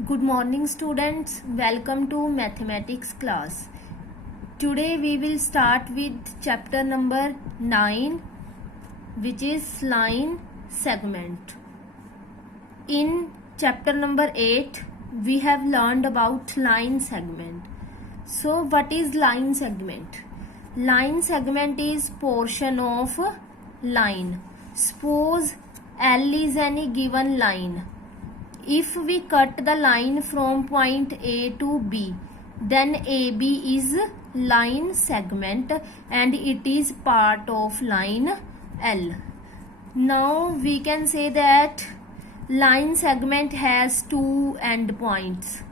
Good morning students, welcome to mathematics class. Today we will start with chapter number 9, which is line segment. In chapter number 8 we have learned about line segment. So what is line segment? Line segment is portion of line. Suppose L is any given line. If we cut the line from point A to B, then AB is line segment and it is part of line L. Now we can say that line segment has two endpoints.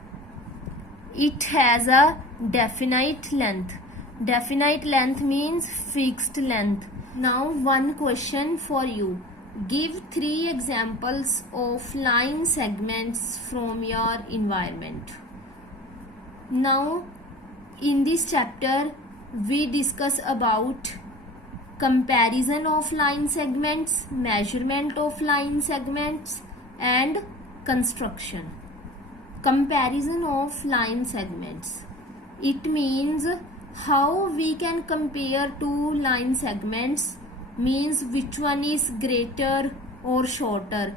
It has a definite length. Definite length means fixed length. Now one question for you. Give 3 examples of line segments from your environment. Now in this chapter we discuss about comparison of line segments, measurement of line segments and construction. Comparison of line segments. It means how we can compare two line segments, means which one is greater or shorter,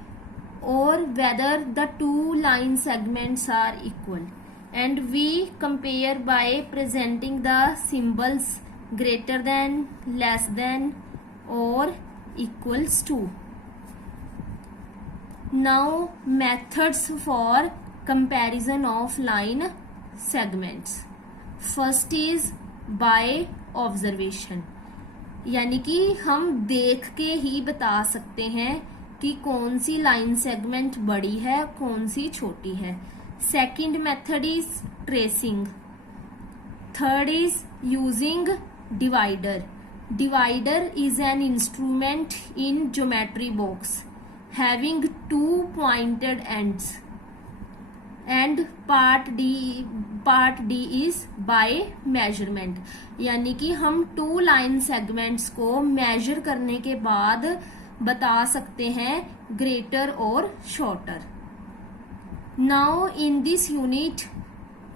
or whether the two line segments are equal, and we compare by presenting the symbols greater than, less than or equals to. Now methods for comparison of line segments. First is by observation, यानी कि हम देख के ही बता सकते हैं कि कौन सी लाइन सेगमेंट बड़ी है कौन सी छोटी है. Second method is tracing. Third is using divider. Divider is an instrument in geometry box having 2 pointed ends. And part D is by measurement, यानी कि हम टू लाइन सेगमेंट्स को मेजर करने के बाद बता सकते हैं ग्रेटर और shorter. Now in this unit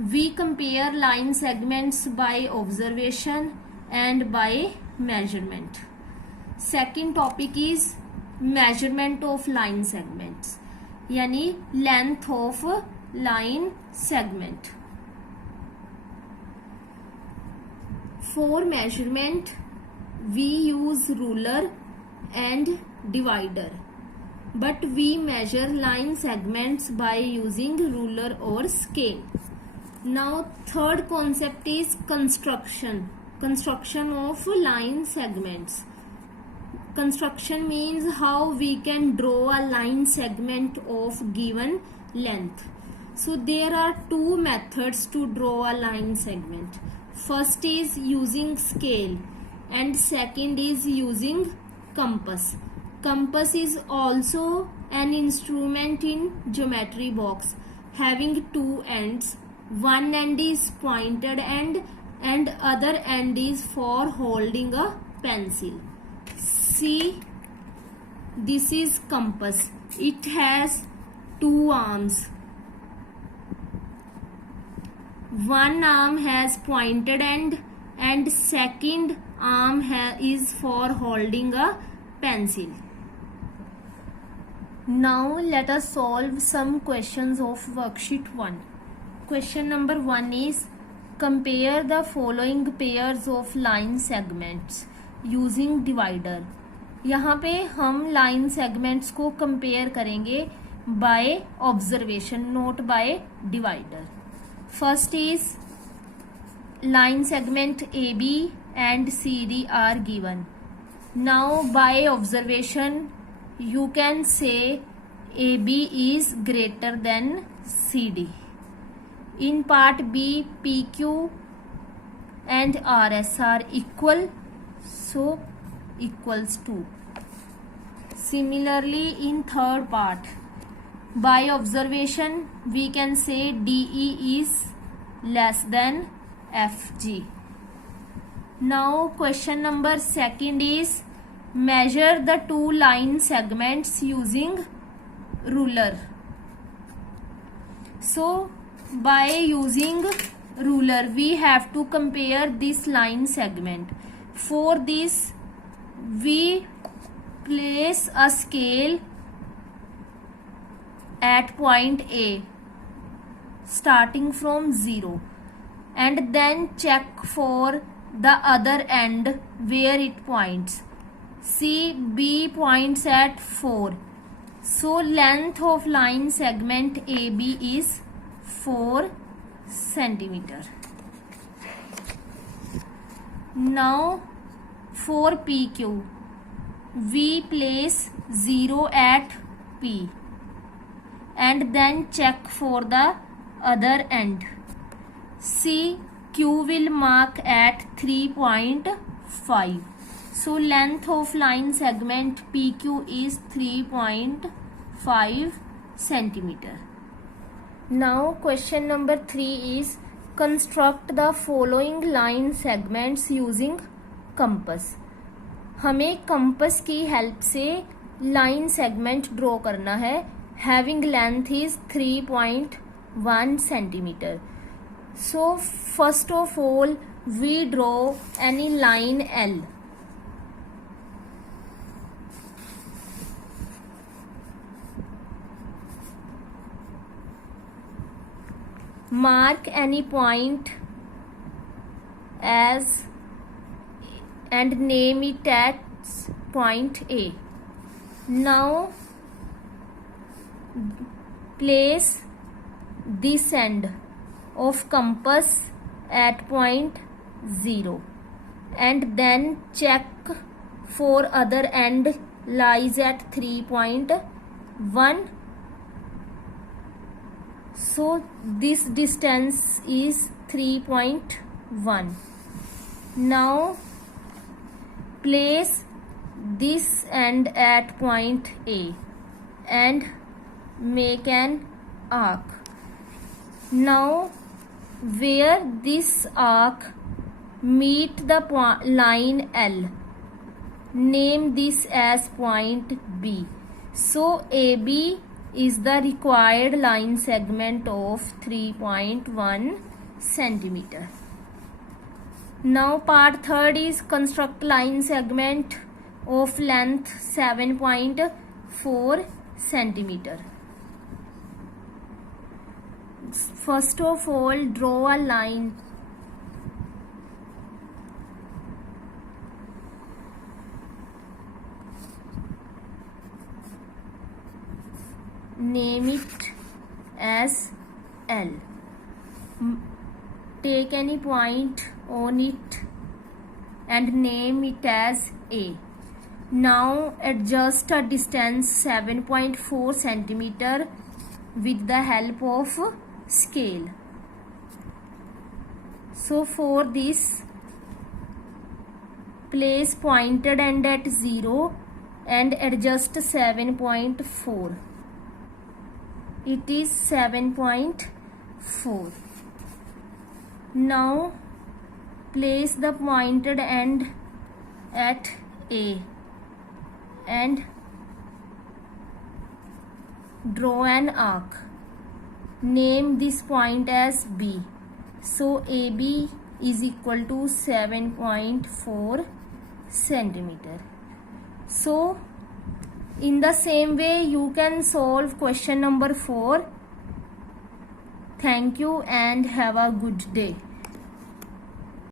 we compare line segments by observation and by measurement. Second topic is measurement of line segments, यानी length of line segment. For measurement we use ruler and divider, but we measure line segments by using ruler or scale. Now third concept is construction of line segments. Construction means how we can draw a line segment of given length. So there are two methods to draw a line segment. First is using scale and second is using compass. Compass is also an instrument in geometry box having 2 ends. One end is pointed end and other end is for holding a pencil. See, this is compass. It has 2 arms. One arm has pointed end and second arm is for holding a pencil. Now let us solve some questions of worksheet 1. Question number 1 is compare the following pairs of line segments using divider. यहाँ पे हम line segments को compare करेंगे by observation, not by divider. First is line segment AB and CD are given. Now by observation you can say AB is greater than CD. In part B PQ and RS are equal, so equals to. Similarly in third part by observation we can say DE is less than FG. Now question number 2 is measure the two line segments using ruler. So by using ruler we have to compare this line segment. For this we place a scale at point A starting from 0 and then check for the other end where it points. See, B points at 4. So length of line segment AB is 4 centimeter. Now for PQ we place 0 at P and then check for the other end. See, Q will mark at 3.5. So length of line segment PQ is 3.5 centimeter. Now question number 3 is construct the following line segments using compass. हमें compass की help से line segment draw करना है. Having length is 3.1 centimeter. So first of all we draw any line L. Mark any point as and name it as point A. Now place this end of compass at point 0 and then check for other end lies at 3.1. So this distance is 3.1. Now place this end at point A and make an arc. Now where this arc meet the line L, name this as point B. So AB is the required line segment of 3.1 centimeter. Now part 3rd is construct line segment of length 7.4 centimeter. First of all draw a line. Name it as L. Take any point on it and name it as A. Now adjust a distance 7.4 centimeter with the help of scale. So for this place pointed end at 0 and adjust 7.4. It is 7.4. Now place the pointed end at A and draw an arc. Name this point as B. So AB is equal to 7.4 centimeter. So in the same way you can solve question number 4. Thank you and have a good day.